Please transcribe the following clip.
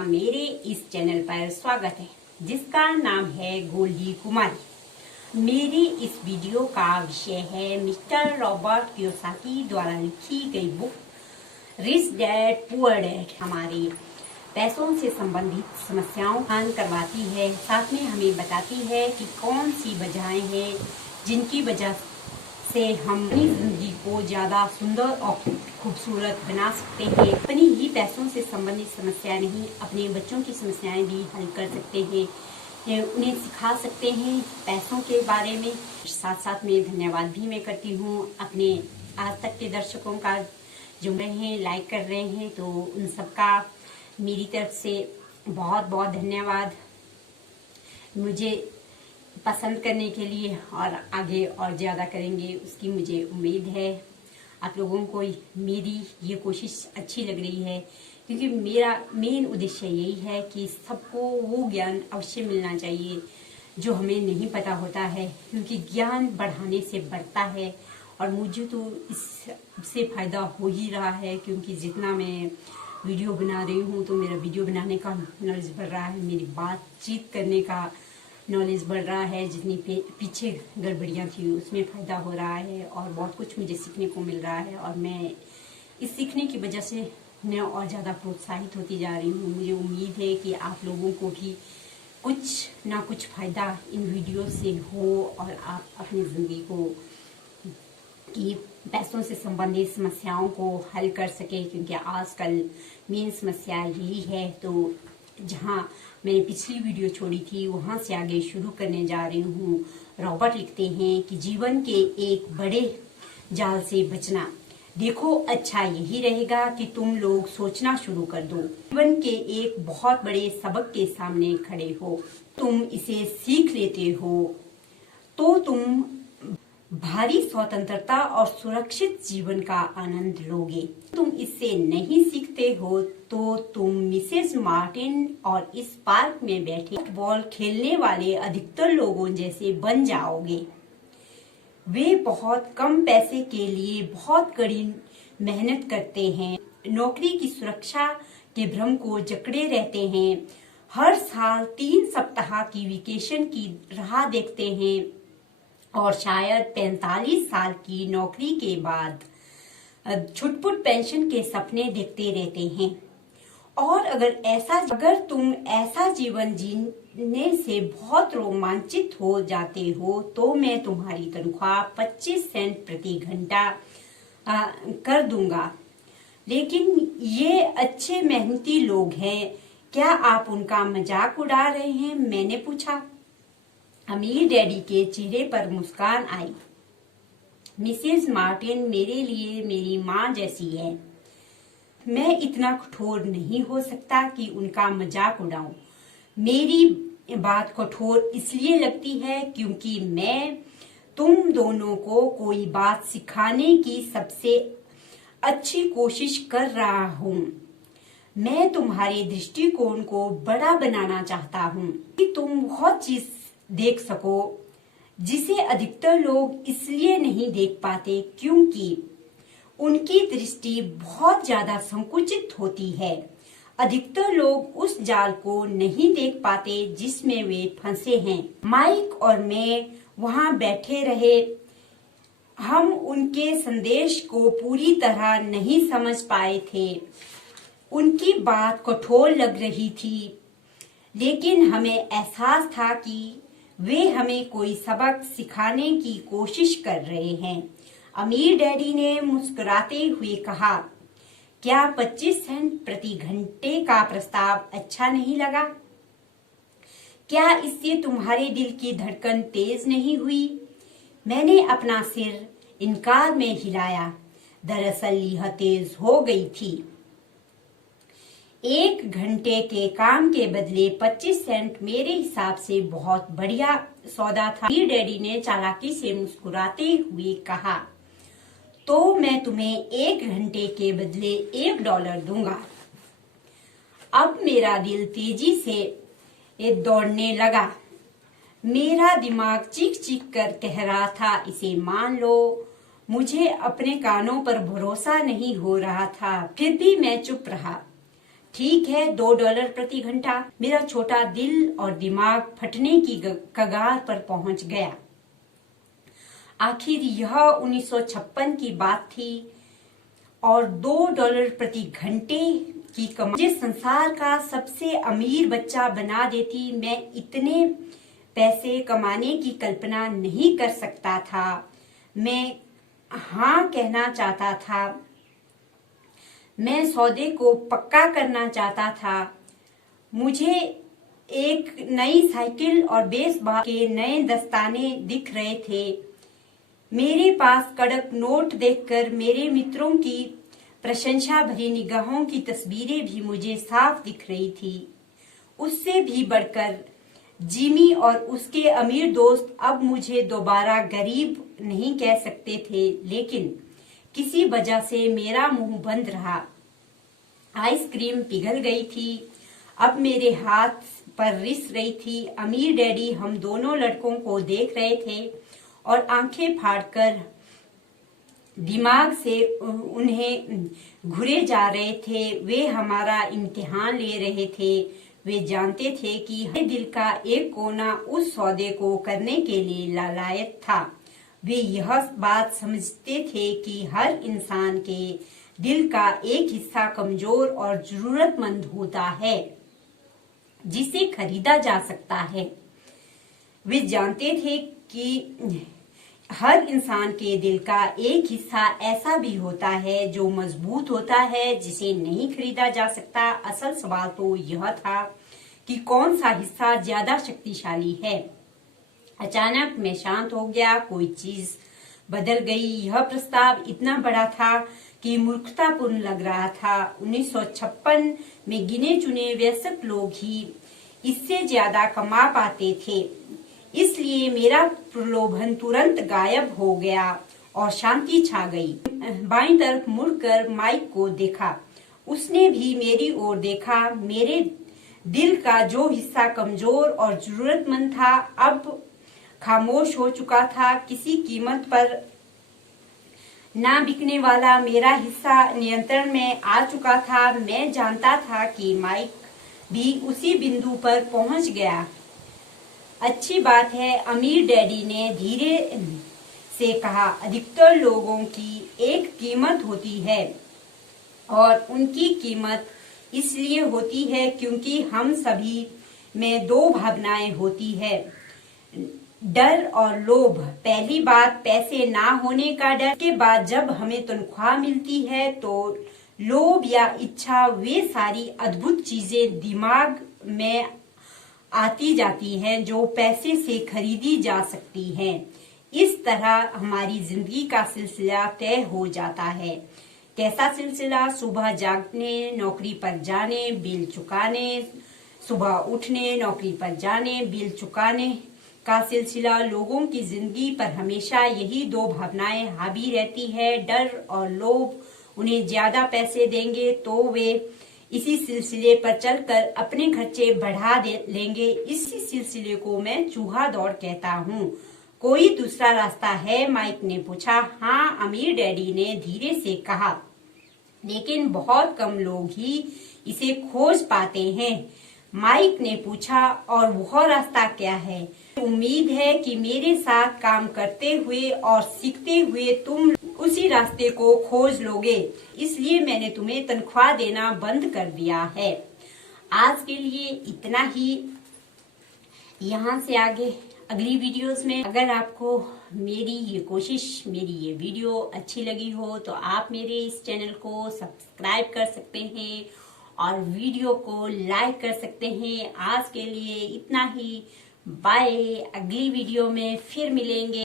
मेरे इस चैनल पर स्वागत है जिसका नाम है गोल्डी कुमारी। मेरे इस वीडियो का विषय है मिस्टर रॉबर्ट कियोसाकी द्वारा लिखी गई book rich dad poor dad. हमारे पैसों से संबंधित समस्याओं का हल करवाती है, साथ में हमें बताती है कि कौन सी वजहें हैं जिनकी वजह से हम अपनी जिंदगी को ज्यादा सुंदर और खूबसूरत बना सकते हैं। अपनी ही पैसों से संबंधित समस्याएं नहीं, अपने बच्चों की समस्याएं भी हल कर सकते हैं, उन्हें सिखा सकते हैं पैसों के बारे में। साथ साथ में धन्यवाद भी मैं करती हूँ अपने आज तक के दर्शकों का, जो रहे हैं लाइक कर रहे हैं, तो उन सबका मेरी तरफ से बहुत बहुत धन्यवाद मुझे पसंद करने के लिए, और आगे और ज़्यादा करेंगे उसकी मुझे उम्मीद है। आप लोगों को मेरी ये कोशिश अच्छी लग रही है, क्योंकि मेरा मेन उद्देश्य यही है कि सबको वो ज्ञान अवश्य मिलना चाहिए जो हमें नहीं पता होता है, क्योंकि ज्ञान बढ़ाने से बढ़ता है। और मुझे तो इससे फ़ायदा हो ही रहा है, क्योंकि जितना मैं वीडियो बना रही हूँ तो मेरा वीडियो बनाने का नॉलेज बढ़ रहा है, मेरी बातचीत करने का नॉलेज बढ़ रहा है, जितनी पीछे गड़बड़ियाँ थी उसमें फ़ायदा हो रहा है, और बहुत कुछ मुझे सीखने को मिल रहा है। और मैं इस सीखने की वजह से मैं और ज़्यादा प्रोत्साहित होती जा रही हूँ। मुझे उम्मीद है कि आप लोगों को भी कुछ ना कुछ फ़ायदा इन वीडियो से हो, और आप अपनी ज़िंदगी को की पैसों से संबंधित समस्याओं को हल कर सके, क्योंकि आजकल मेन समस्या यही है। तो जहाँ मैंने पिछली वीडियो छोड़ी थी वहाँ से आगे शुरू करने जा रही हूँ। रॉबर्ट लिखते हैं कि जीवन के एक बड़े जाल से बचना, देखो अच्छा यही रहेगा कि तुम लोग सोचना शुरू कर दो। जीवन के एक बहुत बड़े सबक के सामने खड़े हो, तुम इसे सीख लेते हो तो तुम भारी स्वतंत्रता और सुरक्षित जीवन का आनंद लोगे। तुम इससे नहीं सीखते हो तो तुम मिसेस मार्टिन और इस पार्क में बैठे फुटबॉल खेलने वाले अधिकतर लोगों जैसे बन जाओगे। वे बहुत कम पैसे के लिए बहुत कड़ी मेहनत करते हैं, नौकरी की सुरक्षा के भ्रम को जकड़े रहते हैं, हर साल 3 सप्ताह की वेकेशन की राह देखते हैं, और शायद 45 साल की नौकरी के बाद छुटपुट पेंशन के सपने देखते रहते हैं। और अगर तुम ऐसा जीवन जीने से बहुत रोमांचित हो जाते हो तो मैं तुम्हारी तनख्वाह 25 सेंट प्रति घंटा कर दूंगा। लेकिन ये अच्छे मेहनती लोग हैं, क्या आप उनका मजाक उड़ा रहे हैं? मैंने पूछा। अमीर डैडी के चेहरे पर मुस्कान आई। मिसेस मार्टिन मेरे लिए मेरी माँ जैसी है। मैं इतना कठोर नहीं हो सकता कि उनका मजाक उड़ाऊं। मेरी बात कठोर इसलिए लगती है क्योंकि मैं तुम दोनों को कोई बात सिखाने की सबसे अच्छी कोशिश कर रहा हूँ। मैं तुम्हारे दृष्टिकोण को बड़ा बनाना चाहता हूँ कि तुम बहुत चीज देख सको जिसे अधिकतर लोग इसलिए नहीं देख पाते क्योंकि उनकी दृष्टि बहुत ज्यादा संकुचित होती है। अधिकतर लोग उस जाल को नहीं देख पाते जिसमें वे फंसे हैं। माइक और मैं वहां बैठे रहे। हम उनके संदेश को पूरी तरह नहीं समझ पाए थे। उनकी बात कठोर लग रही थी, लेकिन हमें एहसास था कि वे हमें कोई सबक सिखाने की कोशिश कर रहे हैं। अमीर डैडी ने मुस्कुराते हुए कहा, क्या 25 सेंट प्रति घंटे का प्रस्ताव अच्छा नहीं लगा? क्या इससे तुम्हारे दिल की धड़कन तेज नहीं हुई? मैंने अपना सिर इनकार में हिलाया। दरअसल यह तेज हो गई थी। 1 घंटे के काम के बदले 25 सेंट मेरे हिसाब से बहुत बढ़िया सौदा था। डैडी ने चालाकी से मुस्कुराते हुए कहा, तो मैं तुम्हें 1 घंटे के बदले $1 दूंगा। अब मेरा दिल तेजी से दौड़ने लगा। मेरा दिमाग चीख चीख कर कह रहा था, इसे मान लो। मुझे अपने कानों पर भरोसा नहीं हो रहा था, फिर भी मैं चुप रहा। ठीक है, $2 प्रति घंटा। मेरा छोटा दिल और दिमाग फटने की कगार पर पहुंच गया। आखिर यह 1956 की बात थी और $2 प्रति घंटे की कमाई मुझे संसार का सबसे अमीर बच्चा बना देती। मैं इतने पैसे कमाने की कल्पना नहीं कर सकता था। मैं हाँ कहना चाहता था। मैं सौदे को पक्का करना चाहता था। मुझे एक नई साइकिल और बेसबॉल के नए दस्ताने दिख रहे थे। मेरे पास कड़क नोट देखकर मेरे मित्रों की प्रशंसा भरी निगाहों की तस्वीरें भी मुझे साफ दिख रही थी। उससे भी बढ़कर जिमी और उसके अमीर दोस्त अब मुझे दोबारा गरीब नहीं कह सकते थे, लेकिन किसी वजह से मेरा मुंह बंद रहा। आइसक्रीम पिघल गई थी, अब मेरे हाथ पर रिस रही थी। अमीर डैडी हम दोनों लड़कों को देख रहे थे और आंखें फाड़कर दिमाग से उन्हें घुरे जा रहे थे। वे हमारा इम्तिहान ले रहे थे। वे जानते थे कि हमारे दिल का एक कोना उस सौदे को करने के लिए लालायत था। वे यह बात समझते थे कि हर इंसान के दिल का एक हिस्सा कमजोर और जरूरतमंद होता है जिसे खरीदा जा सकता है। वे जानते थे कि हर इंसान के दिल का एक हिस्सा ऐसा भी होता है जो मजबूत होता है, जिसे नहीं खरीदा जा सकता। असल सवाल तो यह था कि कौन सा हिस्सा ज्यादा शक्तिशाली है। अचानक मैं शांत हो गया। कोई चीज बदल गई। यह प्रस्ताव इतना बड़ा था कि मूर्खतापूर्ण लग रहा था। 1956 में गिने चुने वयस्क लोग ही इससे ज्यादा कमा पाते थे, इसलिए मेरा प्रलोभन तुरंत गायब हो गया और शांति छा गई। बाईं तरफ मुड़कर माइक को देखा। उसने भी मेरी ओर देखा। मेरे दिल का जो हिस्सा कमजोर और जरूरतमंद था अब खामोश हो चुका था। किसी कीमत पर ना बिकने वाला मेरा हिस्सा नियंत्रण में आ चुका था। मैं जानता था कि माइक भी उसी बिंदु पर पहुंच गया। अच्छी बात है, अमीर डैडी ने धीरे से कहा। अधिकतर लोगों की एक कीमत होती है और उनकी कीमत इसलिए होती है क्योंकि हम सभी में दो भावनाएं होती है, डर और लोभ। पहली बात पैसे ना होने का डर। के बाद जब हमें तनख्वाह मिलती है तो लोभ या इच्छा, वे सारी अद्भुत चीजें दिमाग में आती जाती हैं जो पैसे से खरीदी जा सकती हैं। इस तरह हमारी जिंदगी का सिलसिला तय हो जाता है। कैसा सिलसिला? सुबह जागने, नौकरी पर जाने, बिल चुकाने, सुबह उठने, नौकरी पर जाने, बिल चुकाने का सिलसिला। लोगों की जिंदगी पर हमेशा यही दो भावनाएं हावी रहती है, डर और लोभ। उन्हें ज्यादा पैसे देंगे तो वे इसी सिलसिले पर चलकर अपने खर्चे बढ़ा लेंगे। इसी सिलसिले को मैं चूहा दौड़ कहता हूँ। कोई दूसरा रास्ता है? माइक ने पूछा। हाँ, अमीर डैडी ने धीरे से कहा, लेकिन बहुत कम लोग ही इसे खोज पाते हैं। माइक ने पूछा, और वह रास्ता क्या है? उम्मीद है कि मेरे साथ काम करते हुए और सीखते हुए तुम उसी रास्ते को खोज लोगे, इसलिए मैंने तुम्हें तनख्वाह देना बंद कर दिया है। आज के लिए इतना ही। यहाँ से आगे अगली वीडियोस में अगर आपको मेरी ये कोशिश, मेरी ये वीडियो अच्छी लगी हो तो आप मेरे इस चैनल को सब्सक्राइब कर सकते हैं और वीडियो को लाइक कर सकते हैं। आज के लिए इतना ही। बाय। अगली वीडियो में फिर मिलेंगे।